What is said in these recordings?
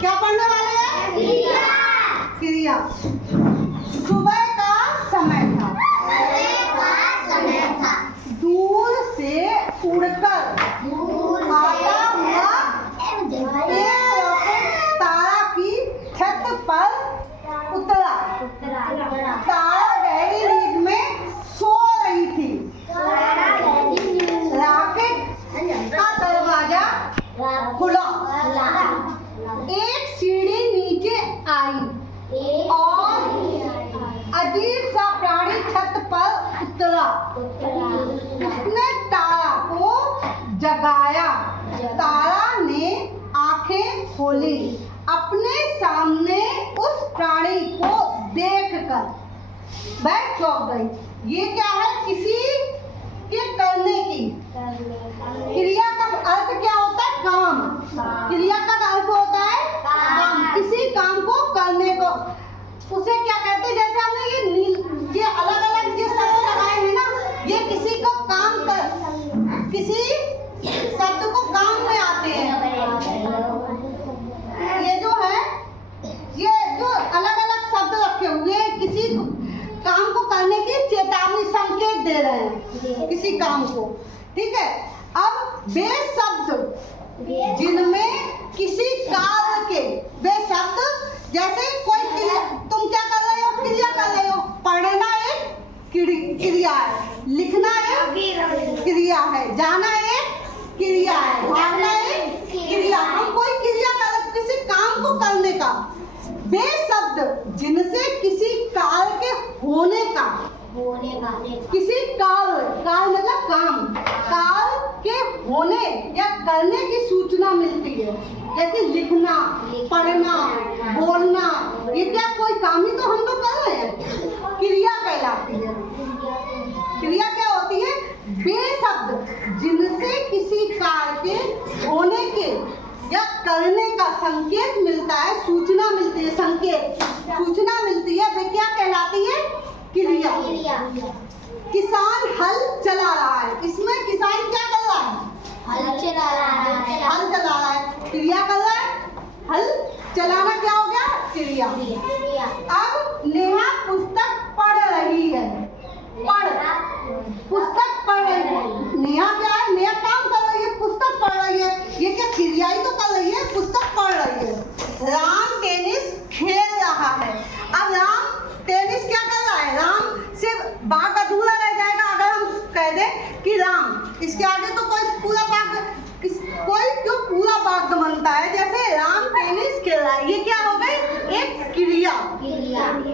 क्या पढ़ने वाले हैं? क्रिया। सुबह का समय था। दूर से उड़कर आता हुआ एक रॉकेट तारा की छत पर उतरा। तारा गहरी नींद में सो रही थी। रॉकेट का दरवाजा खुला। एक सीढ़ी नीचे आई और अजीब सा प्राणी छत पर उतरा। उसने तारा को जगाया। तारा ने आंखें खोली। अपने सामने उस प्राणी को देखकर वह चौंक गई। ये क्या है? किसी के करने की क्रिया का अर्थ क्या होता है? काम। क्रिया का अर्थ होता है काम। किसी काम को करने को उसे क्या कहते हैं? जैसे हमने ये अलग अलग जो शब्द लगाए हैं ना, ये किसी को काम कर, किसी शब्द को काम में आते हैं। ये जो है, ये जो अलग अलग शब्द रखे हुए हैं, किसी काम को करने की चेतावनी, संकेत दे रहे हैं किसी काम को। ठीक है। अब वे शब्द जिनमें किसी कार्य के, वे शब्द जैसे कोई क्रिया, तुम क्या कर रहे हो? क्रिया कर रहे हो। पढ़ना एक क्रिया है, लिखना एक क्रिया है, जाना एक क्रिया है, भागना एक क्रिया। हम कोई क्रिया कर, किसी काम को करने का। वे शब्द जिनसे किसी कार्य के होने का, किसी कार्य मतलब काम, कार्य के होने या करने की सूचना मिलती है। जैसे लिखना, पढ़ना, बोलना, ये क्या कोई काम ही तो हम लोग कर रहे हैं? क्रिया कहलाती है। क्रिया क्या होती है? वे शब्द जिनसे किसी कार्य के होने के या करने का संकेत मिलता है, सूचना मिलती है, संकेत सूचना मिलती है, वे क्या कहलाती है? क्रिया। किसान हल चला रहा है। इसमें किसान क्या कर रहा है? हल चला रहा है। क्रिया कर रहा है। हल चलाना क्या हो गया? क्रिया। अब नेहा पुस्तक पढ़ रही है। पुस्तक पढ़ रही है। नेहा क्या है? नेहा काम कर रही है, पुस्तक पढ़ रही है। ये क्या क्रिया ही तो कर रही है, पुस्तक पढ़ रही है। राम टेनिस खेल रहा है। अब राम टेनिस क्या कर रहा है? राम से बाग अधूरा रह जाएगा अगर हम कह दें कि राम, इसके आगे तो कोई पूरा बाग, कोई जो पूरा बाग बनता है। जैसे राम टेनिस खेल रहा है, ये क्या हो गई? एक क्रिया।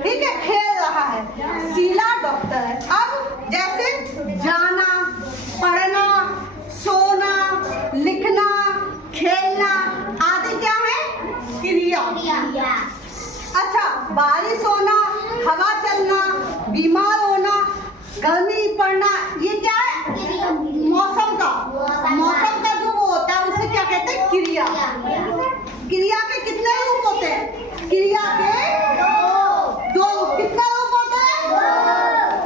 ठीक है, खेल रहा है। शीला डॉक्टर है। अब जैसे जाना, पढ़ना, सोना, लिखना, खेलना आदि क्या है? क्रिया। अच्छा, बारिश होना, हवा चलना, बीमार होना, गर्मी पड़ना, ये क्या है? मौसम का जो वो होता है उसे क्या कहते हैं? क्रिया। क्रिया के कितने रूप होते हैं? क्रिया के दो रूप। कितने रूप होते हैं?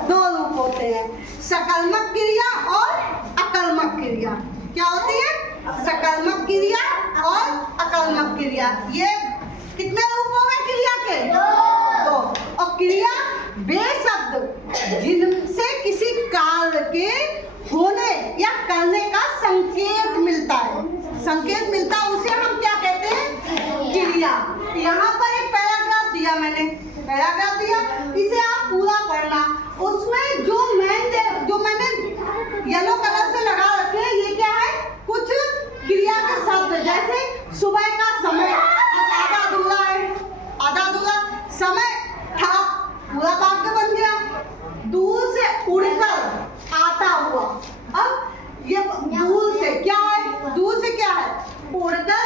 दो रूप होते हैं। सकर्मक क्रिया और अकर्मक क्रिया। क्या होती है? सकर्मक क्रिया और अकर्मक क्रिया। ये कितने रूप हो गए क्रिया के? दो। और क्रिया वे शब्द जिनसे किसी कार्य के होने या करने का संकेत मिलता है, संकेत मिलता है, उसे हम क्या कहते हैं? क्रिया। यहाँ पर एक पैराग्राफ दिया मैंने, पैराग्राफ दिया, इसे आप पूरा पढ़ना। उसमें जो मैंने येलो कलर से लगा रखे हैं, ये क्या है? कुछ क्रिया के शब्द। जैसे सुबह का समय, आधा अधूरा है, आधा अधूरा समय था, पूरा वाक्य बन गया। दूर से उड़कर आता हुआ। अब ये दूर से क्या है? दूर से क्या है? उड़कर